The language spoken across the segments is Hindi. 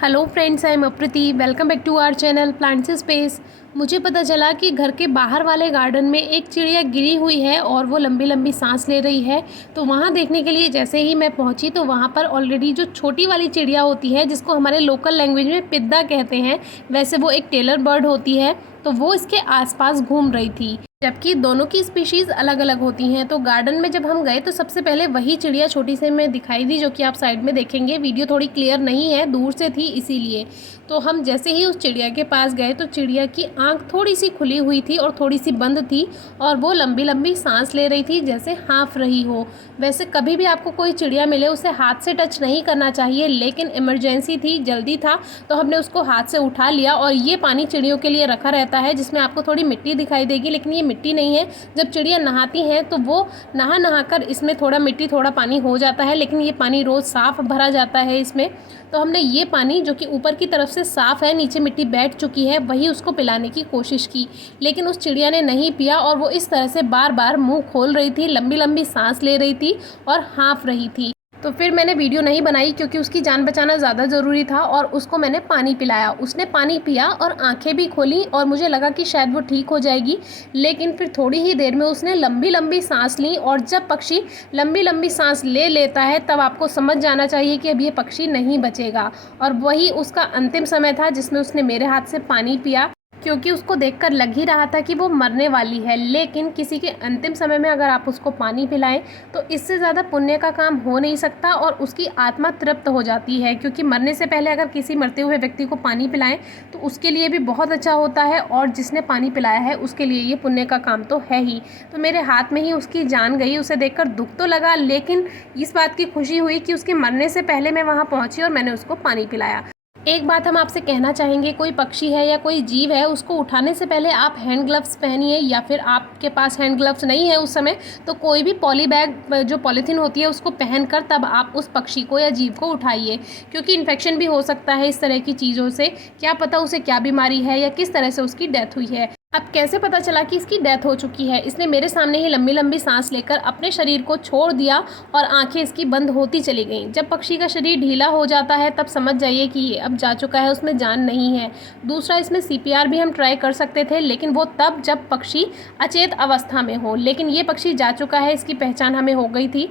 Hello friends, I am Aprati. Welcome back to our channel Plants Space. मुझे पता चला कि घर के बाहर वाले गार्डन में एक चिड़िया गिरी हुई है और वो लंबी लंबी सांस ले रही है। तो वहाँ देखने के लिए जैसे ही मैं पहुँची तो वहाँ पर ऑलरेडी जो छोटी वाली चिड़िया होती है, जिसको हमारे लोकल लैंग्वेज में पिद्दा कहते हैं, वैसे वो एक टेलर बर्ड होती है, तो वो इसके आसपास घूम रही थी। जबकि दोनों की स्पीशीज़ अलग अलग होती हैं। तो गार्डन में जब हम गए तो सबसे पहले वही चिड़िया छोटी से में दिखाई दी, जो कि आप साइड में देखेंगे। वीडियो थोड़ी क्लियर नहीं है, दूर से थी इसीलिए। तो हम जैसे ही उस चिड़िया के पास गए तो चिड़िया की आंख थोड़ी सी खुली हुई थी और थोड़ी सी बंद थी, और वो लंबी लंबी सांस ले रही थी, जैसे हाँफ रही हो। वैसे कभी भी आपको कोई चिड़िया मिले उसे हाथ से टच नहीं करना चाहिए, लेकिन इमरजेंसी थी, जल्दी था, तो हमने उसको हाथ से उठा लिया। और ये पानी चिड़ियों के लिए रखा रहता है, जिसमें आपको थोड़ी मिट्टी दिखाई देगी, लेकिन ये मिट्टी नहीं है। जब चिड़िया नहाती हैं तो वो नहा कर इसमें थोड़ा मिट्टी थोड़ा पानी हो जाता है, लेकिन ये पानी रोज़ साफ़ भरा जाता है इसमें। तो हमने ये पानी, जो कि ऊपर की तरफ से साफ़ है, नीचे मिट्टी बैठ चुकी है, वही उसको पिलाने की कोशिश की, लेकिन उस चिड़िया ने नहीं पिया और वो इस तरह से बार बार मुंह खोल रही थी, लंबी लंबी सांस ले रही थी और हाँफ रही थी। तो फिर मैंने वीडियो नहीं बनाई, क्योंकि उसकी जान बचाना ज़्यादा ज़रूरी था, और उसको मैंने पानी पिलाया। उसने पानी पिया और आंखें भी खोली, और मुझे लगा कि शायद वो ठीक हो जाएगी, लेकिन फिर थोड़ी ही देर में उसने लंबी लंबी सांस ली। और जब पक्षी लंबी लंबी सांस ले लेता है तब आपको समझ जाना चाहिए कि अब ये पक्षी नहीं बचेगा। और वही उसका अंतिम समय था जिसमें उसने मेरे हाथ से पानी पिया, क्योंकि उसको देखकर लग ही रहा था कि वो मरने वाली है। लेकिन किसी के अंतिम समय में अगर आप उसको पानी पिलाएं तो इससे ज़्यादा पुण्य का काम हो नहीं सकता, और उसकी आत्मा तृप्त हो जाती है। क्योंकि मरने से पहले अगर किसी मरते हुए व्यक्ति को पानी पिलाएं तो उसके लिए भी बहुत अच्छा होता है, और जिसने पानी पिलाया है उसके लिए ये पुण्य का काम तो है ही। तो मेरे हाथ में ही उसकी जान गई। उसे देखकर दुख तो लगा, लेकिन इस बात की खुशी हुई कि उसके मरने से पहले मैं वहाँ पहुँची और मैंने उसको पानी पिलाया। एक बात हम आपसे कहना चाहेंगे, कोई पक्षी है या कोई जीव है, उसको उठाने से पहले आप हैंड ग्लव्स पहनिए, या फिर आपके पास हैंड ग्लव्स नहीं है उस समय तो कोई भी पॉली बैग, जो पॉलीथीन होती है, उसको पहनकर तब आप उस पक्षी को या जीव को उठाइए। क्योंकि इन्फेक्शन भी हो सकता है इस तरह की चीज़ों से। क्या पता उसे क्या बीमारी है या किस तरह से उसकी डेथ हुई है। अब कैसे पता चला कि इसकी डेथ हो चुकी है? इसने मेरे सामने ही लंबी लंबी सांस लेकर अपने शरीर को छोड़ दिया और आंखें इसकी बंद होती चली गईं। जब पक्षी का शरीर ढीला हो जाता है तब समझ जाइए कि ये अब जा चुका है, उसमें जान नहीं है। दूसरा, इसमें सीपीआर भी हम ट्राई कर सकते थे, लेकिन वो तब जब पक्षी अचेत अवस्था में हो। लेकिन ये पक्षी जा चुका है, इसकी पहचान हमें हो गई थी।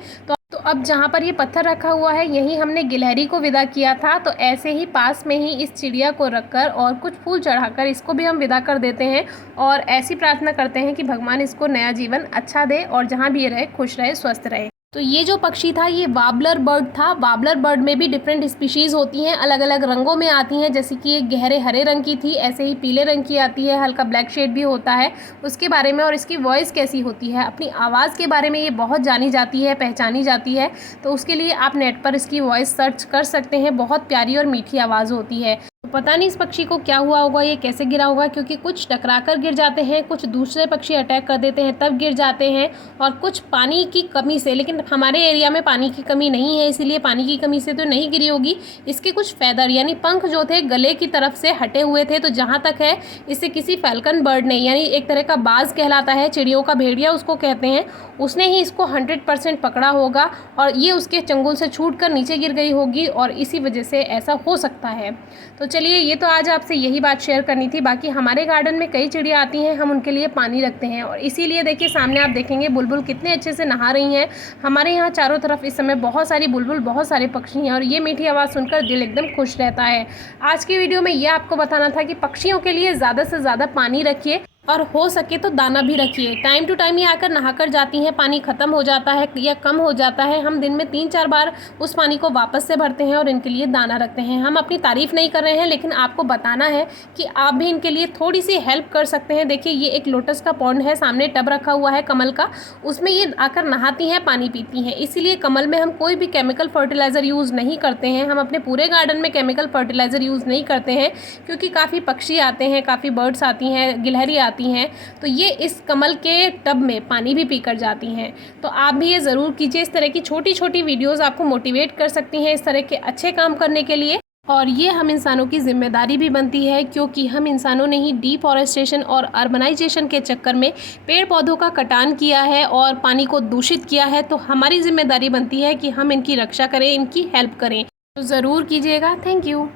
तो अब जहाँ पर ये पत्थर रखा हुआ है, यहीं हमने गिलहरी को विदा किया था। तो ऐसे ही पास में ही इस चिड़िया को रखकर और कुछ फूल चढ़ाकर इसको भी हम विदा कर देते हैं, और ऐसी प्रार्थना करते हैं कि भगवान इसको नया जीवन अच्छा दे, और जहाँ भी ये रहे खुश रहे, स्वस्थ रहे। तो ये जो पक्षी था ये वार्बलर बर्ड था। वार्बलर बर्ड में भी डिफरेंट स्पीशीज़ होती हैं, अलग अलग रंगों में आती हैं। जैसे कि ये गहरे हरे रंग की थी, ऐसे ही पीले रंग की आती है, हल्का ब्लैक शेड भी होता है उसके बारे में। और इसकी वॉइस कैसी होती है, अपनी आवाज़ के बारे में ये बहुत जानी जाती है, पहचानी जाती है। तो उसके लिए आप नेट पर इसकी वॉइस सर्च कर सकते हैं। बहुत प्यारी और मीठी आवाज़ होती है। तो पता नहीं इस पक्षी को क्या हुआ होगा, ये कैसे गिरा होगा, क्योंकि कुछ टकरा कर गिर जाते हैं, कुछ दूसरे पक्षी अटैक कर देते हैं तब गिर जाते हैं, और कुछ पानी की कमी से। लेकिन हमारे एरिया में पानी की कमी नहीं है, इसीलिए पानी की कमी से तो नहीं गिरी होगी। इसके कुछ फैदर यानी पंख जो थे गले की तरफ से हटे हुए थे। तो जहाँ तक है, इसे किसी फैल्कन बर्ड ने, यानी एक तरह का बाज कहलाता है, चिड़ियों का भेड़िया उसको कहते हैं, उसने ही इसको 100% पकड़ा होगा, और ये उसके चंगुल से छूट कर नीचे गिर गई होगी, और इसी वजह से ऐसा हो सकता है। तो चलिए, ये तो आज आपसे यही बात शेयर करनी थी। बाकी हमारे गार्डन में कई चिड़िया आती हैं, हम उनके लिए पानी रखते हैं, और इसीलिए देखिए सामने आप देखेंगे बुलबुल कितने अच्छे से नहा रही हैं। हमारे यहाँ चारों तरफ इस समय बहुत सारी बुलबुल, बहुत सारे पक्षी हैं, और ये मीठी आवाज़ सुनकर दिल एकदम खुश रहता है। आज की वीडियो में ये आपको बताना था कि पक्षियों के लिए ज़्यादा से ज़्यादा पानी रखिए, और हो सके तो दाना भी रखिए। टाइम टू टाइम ये आकर नहाकर जाती हैं, पानी ख़त्म हो जाता है या कम हो जाता है, हम दिन में 3-4 बार उस पानी को वापस से भरते हैं और इनके लिए दाना रखते हैं। हम अपनी तारीफ़ नहीं कर रहे हैं, लेकिन आपको बताना है कि आप भी इनके लिए थोड़ी सी हेल्प कर सकते हैं। देखिए, ये एक लोटस का पॉन्ड है, सामने टब रखा हुआ है कमल का, उसमें ये आकर नहाती हैं, पानी पीती हैं। इसीलिए कमल में हम कोई भी केमिकल फर्टिलाइज़र यूज़ नहीं करते हैं। हम अपने पूरे गार्डन में केमिकल फर्टिलाइज़र यूज़ नहीं करते हैं, क्योंकि काफ़ी पक्षी आते हैं, काफ़ी बर्ड्स आती हैं, गिलहरी आती हैं, तो ये इस कमल के टब में पानी भी पीकर जाती हैं। तो आप भी ये ज़रूर कीजिए। इस तरह की छोटी छोटी वीडियोस आपको मोटिवेट कर सकती हैं इस तरह के अच्छे काम करने के लिए। और ये हम इंसानों की जिम्मेदारी भी बनती है, क्योंकि हम इंसानों ने ही डिफॉरेस्टेशन और अर्बनाइजेशन के चक्कर में पेड़ पौधों का कटान किया है और पानी को दूषित किया है। तो हमारी जिम्मेदारी बनती है कि हम इनकी रक्षा करें, इनकी हेल्प करें। तो ज़रूर कीजिएगा। Thank you.